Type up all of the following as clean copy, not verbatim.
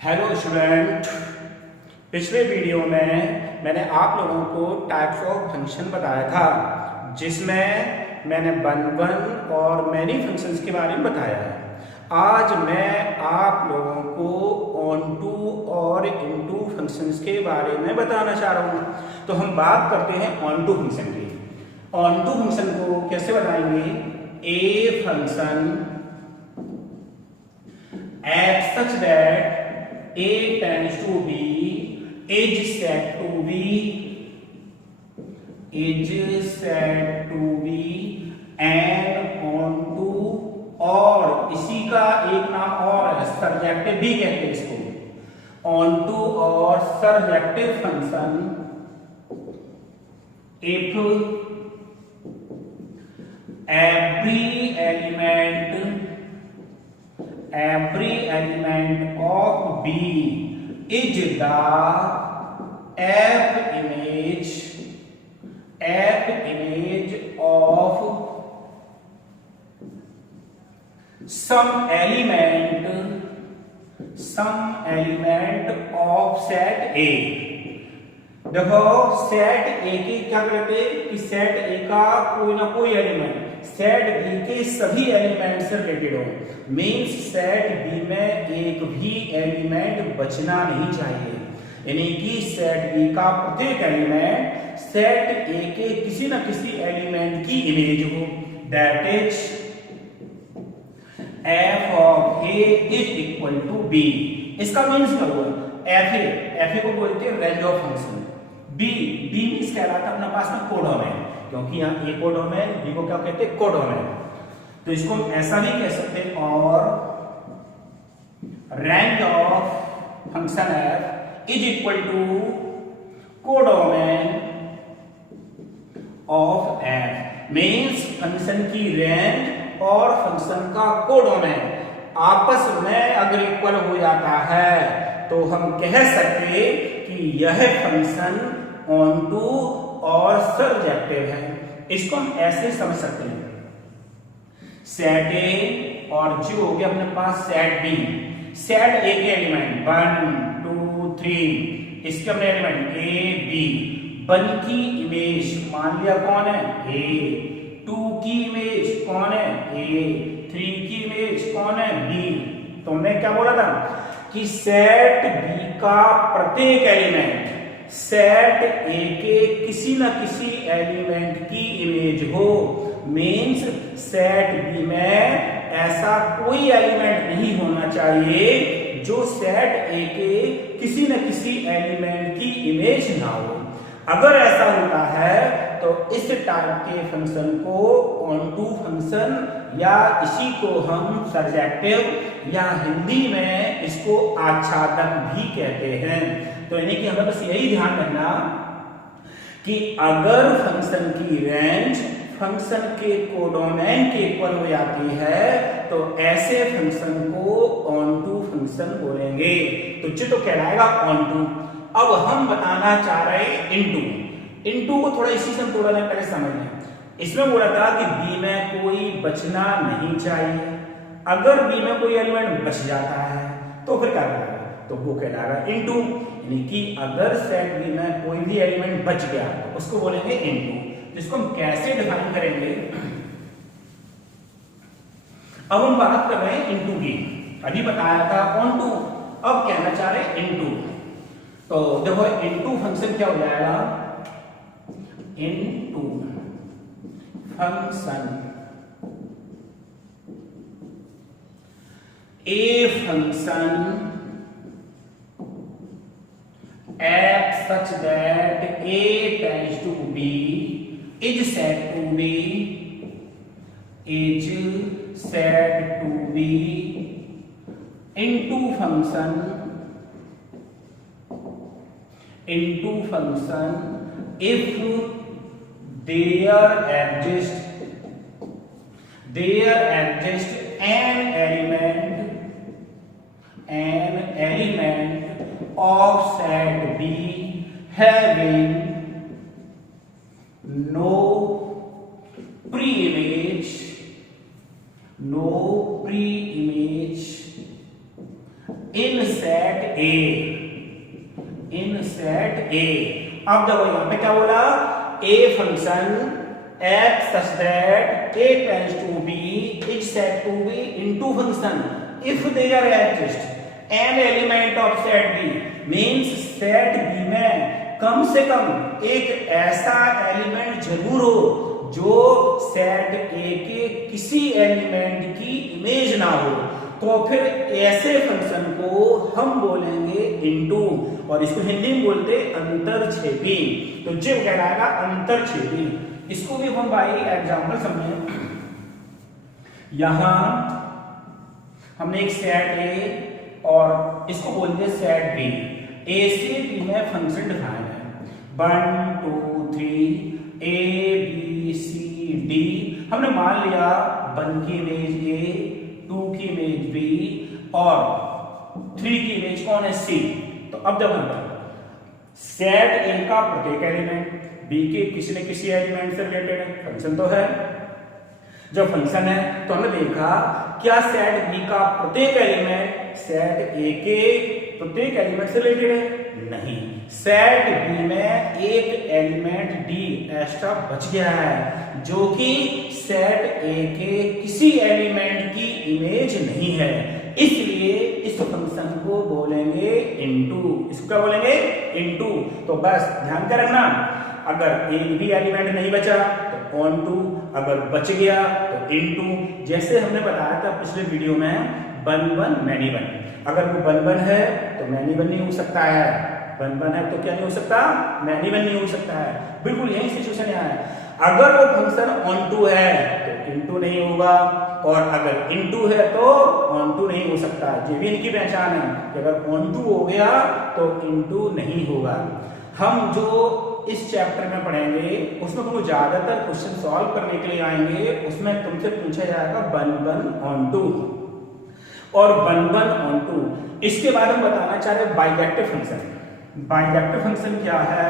Hello student. पिछले video में मैंने आप लोगों को टाइप्स ऑफ फंक्शन बताया था, जिसमें मैंने वन और मैनी फंक्शंस के बारे में बताया है। आज मैं आप लोगों को ऑन टू और इनटू फंक्शंस के बारे में बताना चाह रहा हूँ। तो हम बात करते हैं ऑन टू फंक्शन की। ऑन टू फंक्शन को कैसे बताएंगे? A function at such that A tends to be is said to be and onto, और इसी का एक नाम और है, सरजेक्टिव भी कहते हैं इसको। onto और सरजेक्टिव function if every element of B is the f image of some element of set A। देखो सेट ए की क्या कहते हैं कि सेट ए का कोई ना कोई एलिमेंट सेट बी के सभी एलिमेंट से रिलेटेड हो। मींस सेट बी में एक भी एलिमेंट बचना नहीं चाहिए, यानी कि सेट बी का प्रत्येक एलिमेंट सेट ए के किसी न किसी एलिमेंट की इमेज हो। That is f of a is equal to b। इसका मींस क्या हुआ? f a को बोलते हैं range of function. b means कहलाता है अपने पास में कोडोमेन, क्योंकि यहाँ ए कोडोमेन, बी को क्या कहते हैं? कोडोमेन। तो इसको हम ऐसा भी कह सकते हैं, और range of function f is equal to codomain of f। Means function की रेंज और फंक्शन का कोडोमेन आपस में अगर इक्वल हो जाता है तो हम कह सकते कि यह फंक्शन ऑन टू और सरजेक्टिव है। इसको हम ऐसे समझ सकते हैं, सेट ए और जो हो गया अपने पास सेट बी। सेट ए के एलिमेंट 1 2 3, इसके अपने एलिमेंट ए बी। 1 की इमेज मान लिया कौन है? ए। 2 की इमेज कौन है? ए। 3 की इमेज कौन है? बी। तो हमने क्या बोला था कि सेट बी का प्रत्येक एलिमेंट सेट ए के किसी न किसी एलिमेंट की इमेज हो। मींस सेट बी में ऐसा कोई एलिमेंट नहीं होना चाहिए जो सेट ए के किसी न किसी एलिमेंट की इमेज ना हो। अगर ऐसा होता है तो इस टाइप के फंक्शन को ऑन टू फंक्शन, या इसी को हम सरजेक्टिव या हिंदी में इसको आच्छादन भी कहते हैं। तो यानी कि हमें बस यही ध्यान रखना कि अगर फंक्शन की रेंज फंक्शन के कोडोमेन के इक्वल हो जाती है तो ऐसे फंक्शन को ऑन टू फंक्शन बोलेंगे। तो जो तो कहलाएगा ऑन टू। अब हम बताना चाह रहे हैं इनटू को। थोड़ा इसी से हम थोड़ा पहले समझ लें। इसमें बोला था कि बी में कोई बचना नहीं चाहिए। अगर बी में कोई एलिमेंट बच जाता है तो फिर क्या करेगा? तो वो कहलाएगा इनटू। यानी कि अगर सेट बी में कोई भी एलिमेंट बच गया तो उसको बोलेंगे इनटू। इसको हम कैसे डिफाइन करेंगे? अब हम बात कर रहे हैं इनटू की। अभी बताया था ऑन टू, अब कहना चाह रहे हैं इनटू। तो देखो इनटू फंक्शन क्या हो जाएगा? Into function a function at such that a tends to b is said to be into function if there exists an element of set B having no pre-image in set A, in set ए। अब देखो यहां पे क्या बोला, a function x such that a tends to b is said to be into function if there exists an element of set b, means set b में कम से कम एक ऐसा एलिमेंट जरूर हो जो सेट ए के किसी एलिमेंट की इमेज ना हो, तो फिर ऐसे फंक्शन को हम बोलेंगे इनटू, और इसको हिंदी में बोलते अंतरछेदी। तो जो कहलाएगा अंतरछेदी। इसको भी हम बाई एग्जांपल समझें। यहां हमने एक सेट ए और इसको बोलते हैं सेट बी। ए से बी में फंक्शन डिफाइन है 1 2 3 ए बी सी डी। हमने मान लिया 1 की इमेज ए, 2 की इमेज बी और 3 की इमेज कौन है, सी। तो अब देखो सेट ए का प्रत्येक एलिमेंट बी के किसी न किसी एलिमेंट से रिलेटेड है, फंक्शन तो है। जब फंक्शन है तो हमने देखा क्या सेट बी का प्रत्येक एलिमेंट सेट ए के प्रत्येक एलिमेंट से रिलेटेड है, नहीं। सेट बी में एक एलिमेंट डी एक्स्ट्रा बच गया है जो कि सेट ए के किसी एलिमेंट की इमेज नहीं है, इसलिए इस फंक्शन को बोलेंगे इनटू। इसको क्या बोलेंगे, इनटू। तो बस ध्यान कर रखना, अगर एक भी एलिमेंट नहीं बचा तो ऑन टू, अगर बच गया तो इनटू। जैसे हमने बताया था पिछले वीडियो में 1 1 मैनी 1, अगर वो 1 1 है तो मैनी 1 नहीं हो सकता है, 1 1 है तो क्या नहीं हो सकता, मैनी 1 नहीं हो सकता है। बिल्कुल यही सिचुएशन यहाँ है। अगर वो फंक्शन ऑन टू है तो इनटू नहीं होगा, और अगर इनटू है तो ऑन टू नहीं हो सकता। ये भी इनकी पहचान है कि अगर ऑन टू हो गया तो इनटू नहीं होगा। हम जो इस चैप्टर में पढ़ेंगे उसमें तुमको ज्यादातर क्वेश्चन सॉल्व करने के लिए आएंगे, उसमें तुमसे पूछा जाएगा 1 1 ऑन टू और 1 1 ऑन टू। इसके बाद हम बताना चाह रहे बाइजेक्टिव फंक्शन। बाइजेक्टिव फंक्शन क्या है,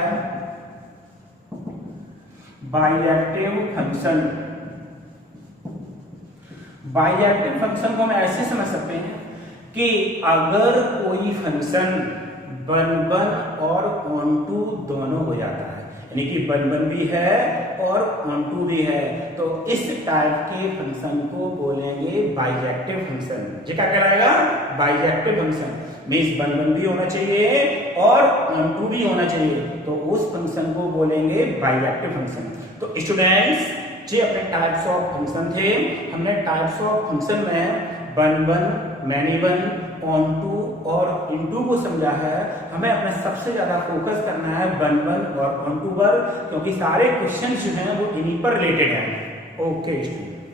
बाइजेक्टिव फंक्शन, बाइजेक्टिव फंक्शन को हम ऐसे समझ सकते हैं कि अगर कोई फंक्शन 1 1 और ऑन टू दोनों हो जाता है, यानी कि 1 1 भी है और ऑन टू भी है, तो इस टाइप के फंक्शन को बोलेंगे बाइजेक्टिव फंक्शन। ये क्या कहलाएगा, बाइजेक्टिव फंक्शन। मींस 1 1 भी होना चाहिए और ऑन टू भी होना चाहिए, तो उस फंक्शन को बोलेंगे बाइजेक्टिव फंक्शन। तो स्टूडेंट्स ये अपने टाइप्स ऑफ फंक्शन थे। हमने टाइप्स ऑफ फंक्शन में 1 1 मैनी 1 ऑन टू और इनटू को समझा है। हमें अपने सबसे ज्यादा फोकस करना है 1 1 और ऑन टू पर, क्योंकि सारे क्वेश्चन जो हैं वो इन्हीं पर रिलेटेड हैं। Okay student.